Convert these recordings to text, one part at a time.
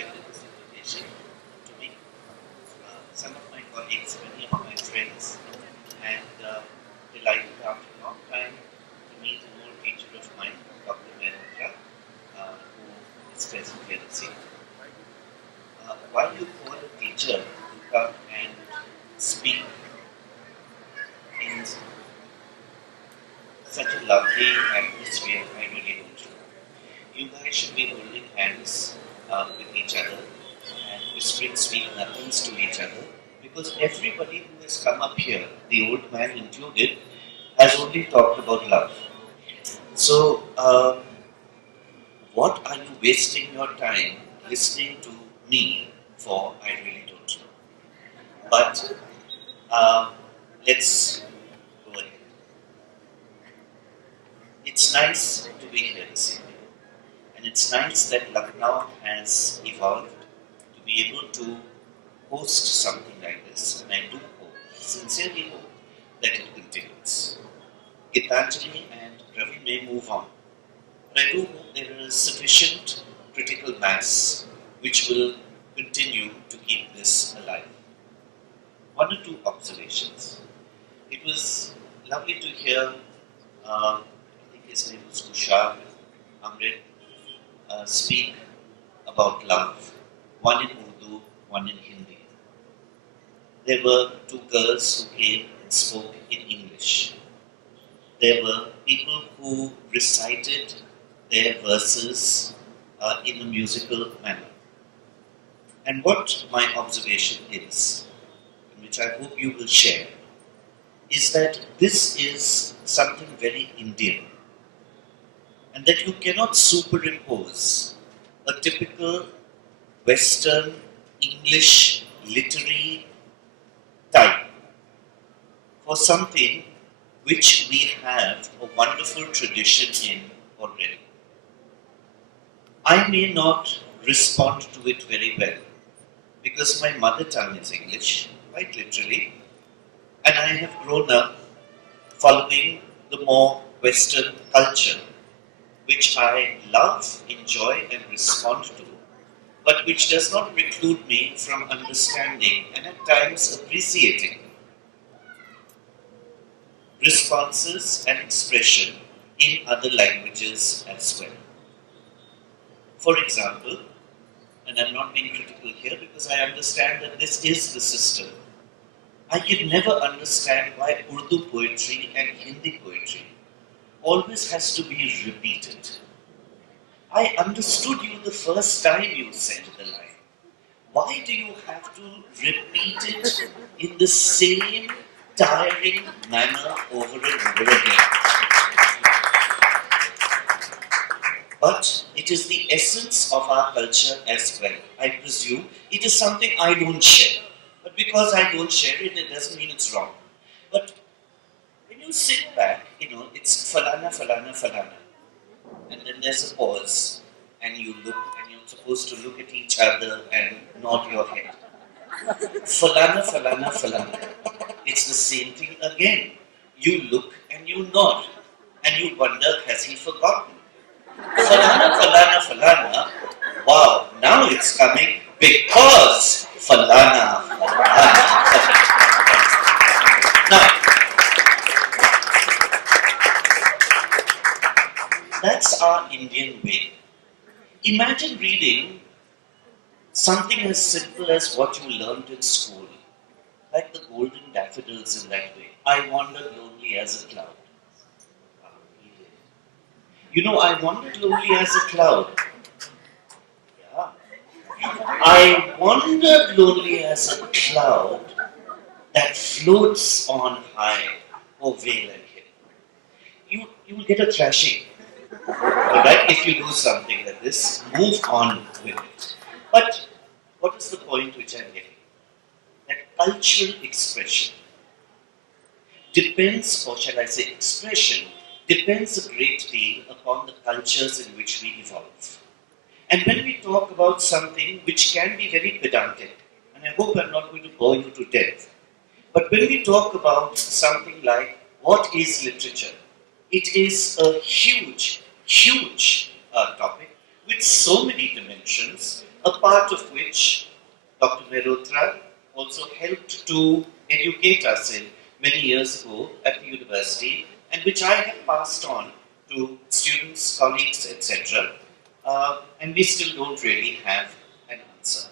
extended this invitation to me, some of my colleagues, many of my friends, and delighted after a long time to meet an old teacher of mine, Dr. Mahendra, who is present here this evening. While you call a teacher to come and speak in such a lovely atmosphere, I really don't know. You guys should be holding hands with each other and whispering sweet nothings to each other, because everybody who has come up here, the old man included, has only talked about love. So, what are you wasting your time listening to me for? I really don't know. But let's go ahead. It's nice to be here this evening. And it's nice that Lucknow has evolved to be able to host something like this. And I do hope, sincerely hope, that it continues. Gitanjali and Ravi may move on. But I do hope there is sufficient critical mass which will continue to keep this alive. One or two observations. It was lovely to hear, I think his name was Kushal Amrit, speak about love, one in Urdu, one in Hindi. There were two girls who came and spoke in English. There were people who recited their verses in a musical manner. And what my observation is, and which I hope you will share, is that this is something very Indian. And that you cannot superimpose a typical Western English literary type for something which we have a wonderful tradition in already. I may not respond to it very well because my mother tongue is English, quite literally, and I have grown up following the more Western culture, which I love, enjoy, and respond to, but which does not preclude me from understanding and at times appreciating responses and expression in other languages as well. For example, and I'm not being critical here because I understand that this is the system, I could never understand why Urdu poetry and Hindi poetry always has to be repeated. I understood you the first time you said the line. Why do you have to repeat it in the same tiring manner over and over again? But it is the essence of our culture as well. I presume it is something I don't share. But because I don't share it, it doesn't mean it's wrong. But when you sit back, it's falana, falana, falana. And then there's a pause, and you look, and you're supposed to look at each other and nod your head. Falana, falana, falana. It's the same thing again. You look and you nod, and you wonder, has he forgotten? Falana, falana, falana. Wow, now it's coming because falana, falana. Now, that's our Indian way. Imagine reading something as simple as what you learned in school, like the golden daffodils in that way. I wandered lonely as a cloud. I wandered lonely as a cloud. Yeah. I wandered lonely as a cloud that floats on high over vale and hill. You will get a thrashing. Alright, if you do something like this, move on with it. But what is the point which I'm getting? That cultural expression depends, or shall I say expression, depends a great deal upon the cultures in which we evolve. And when we talk about something which can be very pedantic, and I hope I'm not going to bore you to death, but when we talk about something like what is literature, it is a huge topic with so many dimensions, a part of which Dr. Mehrotra also helped to educate us in many years ago at the university, and which I have passed on to students, colleagues, etc. And we still don't really have an answer.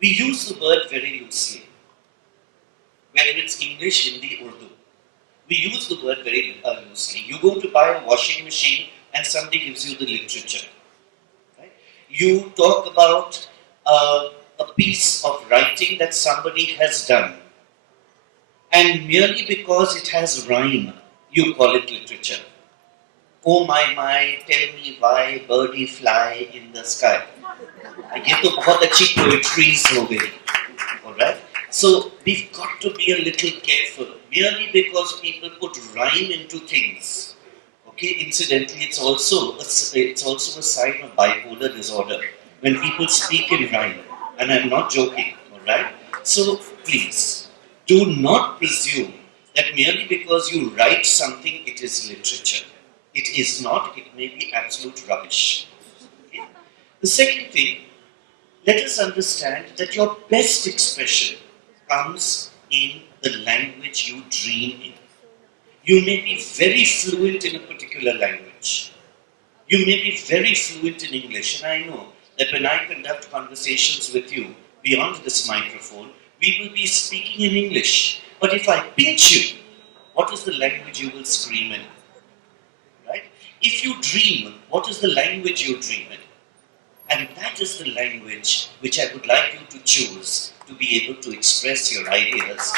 We use the word very loosely, whether it's English, Hindi, Urdu. We use the word very loosely. You go to buy a washing machine and somebody gives you the literature. Right? You talk about a piece of writing that somebody has done, and merely because it has rhyme, you call it literature. Oh my, tell me why birdie fly in the sky. ये तो बहुत अच्छी poetries हो गई, all right? So we've got to be a little careful. Merely because people put rhyme into things, okay? Incidentally, it's also a sign of bipolar disorder when people speak in rhyme, and I'm not joking, all right? So please, do not presume that merely because you write something, it is literature. It is not. It may be absolute rubbish. Okay? The second thing, let us understand that your best expression comes in the language you dream in. You may be very fluent in a particular language. You may be very fluent in English, and I know that when I conduct conversations with you beyond this microphone, we will be speaking in English. But if I pinch you, what is the language you will scream in? Right? If you dream, what is the language you dream in? And that is the language which I would like you to choose to be able to express your ideas.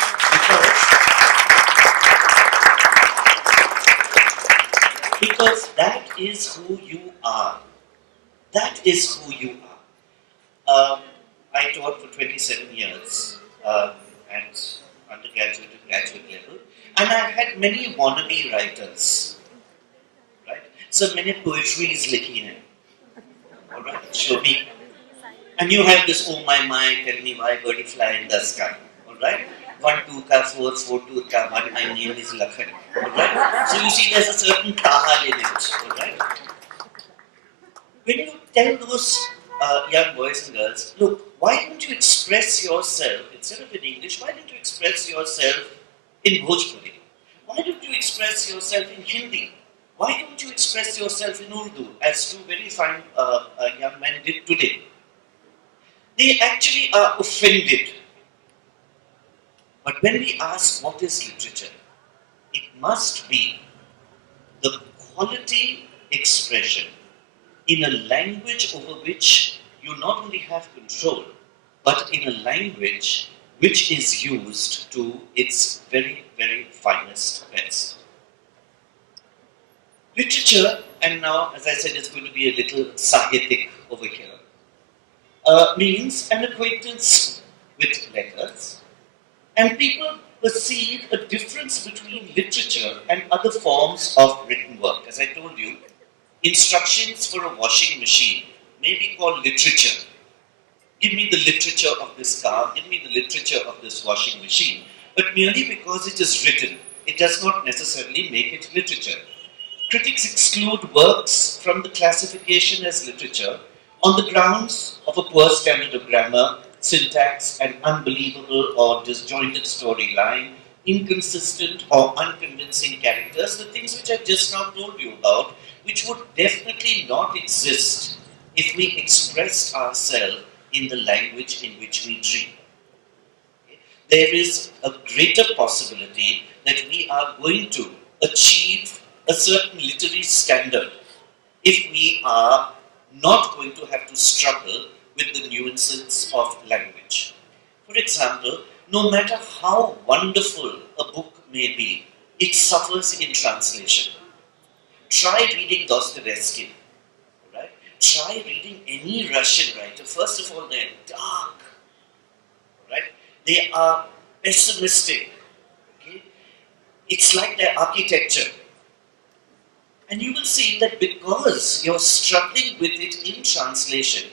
Because that is who you are. That is who you are. I taught for 27 years at undergraduate and graduate level, and I had many wannabe writers. Right? So many poetries likhi hai. All right, show me. And you have this, oh my, tell me why birdie fly in the sky. All right? 1, 2 ka, 4, 4, 2 ka, my name is Lakhan. All right? So you see there's a certain tahal in it. All right? When you tell those young boys and girls, look, why don't you express yourself, instead of in English, why don't you express yourself in Bhojpuri? Why don't you express yourself in Hindi? Why don't you express yourself in Urdu, as two very fine young men did today? They actually are offended. But when we ask what is literature, it must be the quality expression in a language over which you not only have control, but in a language which is used to its very, very finest best. Literature, and now, as I said, it's going to be a little Sahitic over here, means an acquaintance with letters, and people perceive a difference between literature and other forms of written work. As I told you, instructions for a washing machine may be called literature. Give me the literature of this car, give me the literature of this washing machine. But merely because it is written, it does not necessarily make it literature. Critics exclude works from the classification as literature on the grounds of a poor standard of grammar, syntax, an unbelievable or disjointed storyline, inconsistent or unconvincing characters, the things which I've just now told you about, which would definitely not exist if we expressed ourselves in the language in which we dream. There is a greater possibility that we are going to achieve a certain literary standard if we are not going to have to struggle with the nuances of language. For example, no matter how wonderful a book may be, it suffers in translation. Try reading Dostoevsky, right? Try reading any Russian writer. First of all, they're dark, right? They are pessimistic. Okay? It's like their architecture. And you will see that because you're struggling with it in translation,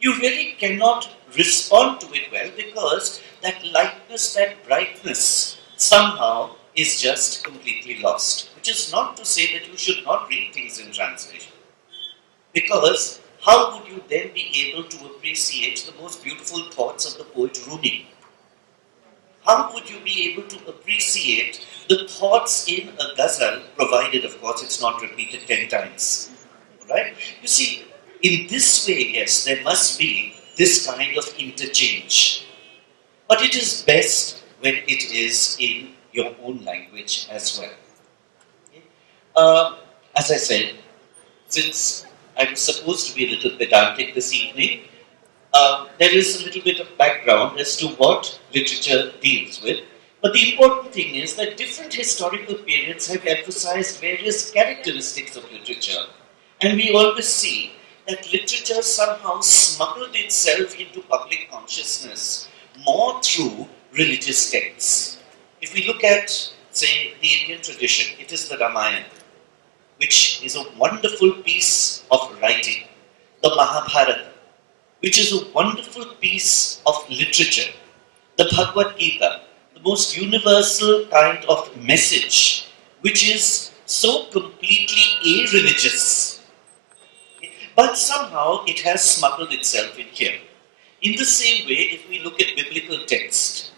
you really cannot respond to it well because that lightness, that brightness, somehow is just completely lost. Which is not to say that you should not read things in translation. Because how would you then be able to appreciate the most beautiful thoughts of the poet Rumi? How would you be able to appreciate the thoughts in a ghazal, provided, of course, it's not repeated 10 times? Right? You see, in this way, yes, there must be this kind of interchange. But it is best when it is in your own language as well. Okay? As I said, since I'm supposed to be a little pedantic this evening, there is a little bit of background as to what literature deals with. But the important thing is that different historical periods have emphasized various characteristics of literature. And we always see that literature somehow smuggled itself into public consciousness more through religious texts. If we look at, say, the Indian tradition, it is the Ramayana, which is a wonderful piece of writing. The Mahabharata, which is a wonderful piece of literature. The Bhagavad Gita, the most universal kind of message, which is so completely irreligious. But somehow it has smuggled itself in here. In the same way, if we look at biblical text,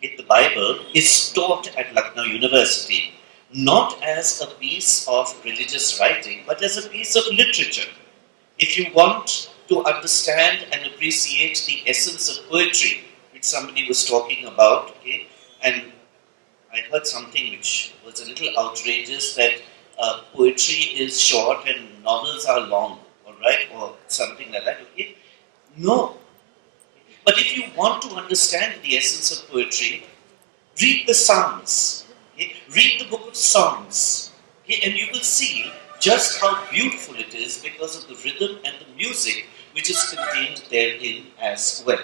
the Bible is taught at Lucknow University, not as a piece of religious writing, but as a piece of literature. If you want to understand and appreciate the essence of poetry, which somebody was talking about, okay, and I heard something which was a little outrageous, that poetry is short and novels are long, all right, or something like that, okay? No. But if you want to understand the essence of poetry, read the Psalms, okay? Read the book of Songs, okay? And you will see just how beautiful it is because of the rhythm and the music which is contained therein as well.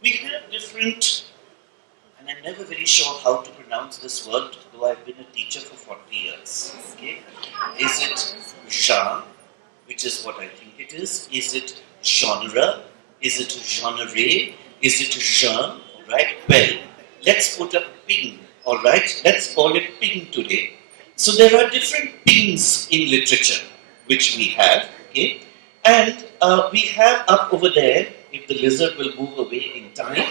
We have different, and I'm never very sure how to pronounce this word, though I've been a teacher for 40 years. Okay? Is it genre, which is what I think it is? Is it genre? Is it genre? Is it genre? Alright, well, let's put a ping, alright? Let's call it ping today. So there are different pings in literature, which we have, okay? And we have up over there, if the lizard will move away in time,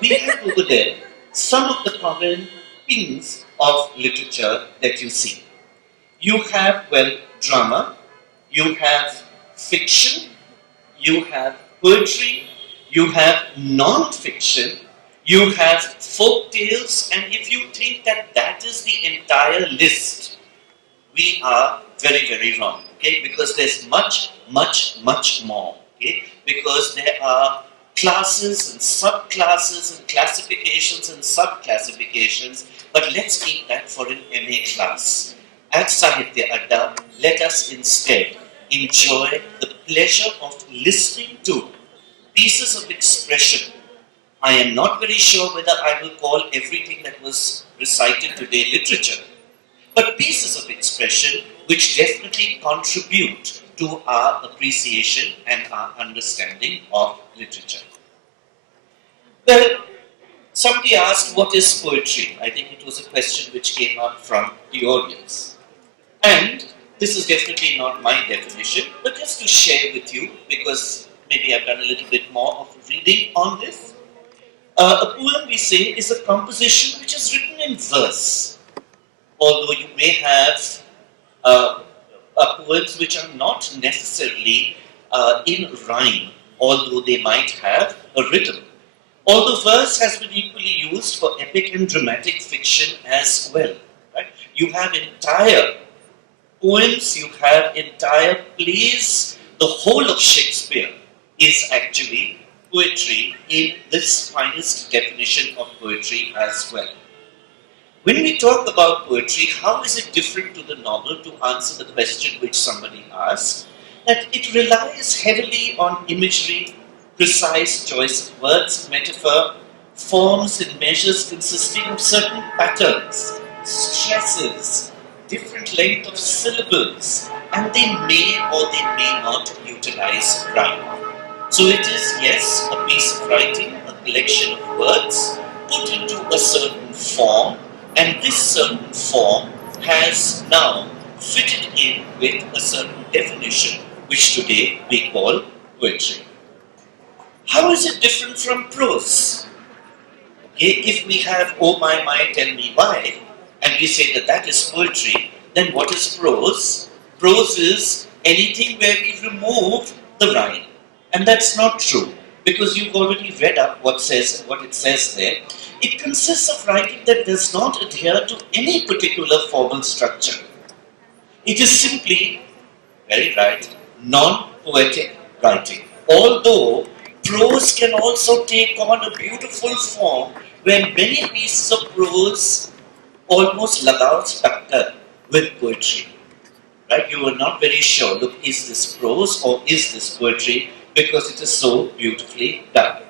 we have over there some of the common pings of literature that you see. You have, well, drama, you have fiction, you have poetry, you have non-fiction, you have folk tales, and if you think that that is the entire list, we are very, very wrong, okay? Because there's much, much, much more, okay? Because there are classes and subclasses and classifications and subclassifications, but let's keep that for an MA class. At Sahitya Adda, let us instead enjoy the pleasure of listening to pieces of expression. I am not very sure whether I will call everything that was recited today literature, but pieces of expression which definitely contribute to our appreciation and our understanding of literature. Well, somebody asked, what is poetry? I think it was a question which came up from the audience. And this is definitely not my definition, but just to share with you, because maybe I've done a little bit more of reading on this. A poem, we say, is a composition which is written in verse. Although you may have poems which are not necessarily in rhyme, although they might have a rhythm. Although verse has been equally used for epic and dramatic fiction as well. Right? You have entire poems, you have entire plays. The whole of Shakespeare is actually poetry in this finest definition of poetry as well. When we talk about poetry, how is it different to the novel, to answer the question which somebody asked? That it relies heavily on imagery, precise choice of words, metaphor, forms and measures consisting of certain patterns, stresses, different length of syllables, and they may or they may not utilize rhyme. So it is, yes, a piece of writing, a collection of words put into a certain form, and this certain form has now fitted in with a certain definition, which today we call poetry. How is it different from prose? Okay, if we have "Oh my, tell me why," and we say that that is poetry, then what is prose? Prose is anything where we remove the rhyme. And that's not true, because you've already read up what it says there. It consists of writing that does not adhere to any particular formal structure. It is simply, very right, non-poetic writing. Although prose can also take on a beautiful form where many pieces of prose almost lagav takkar with poetry. Right? You were not very sure, look, is this prose or is this poetry? Because it is so beautifully done.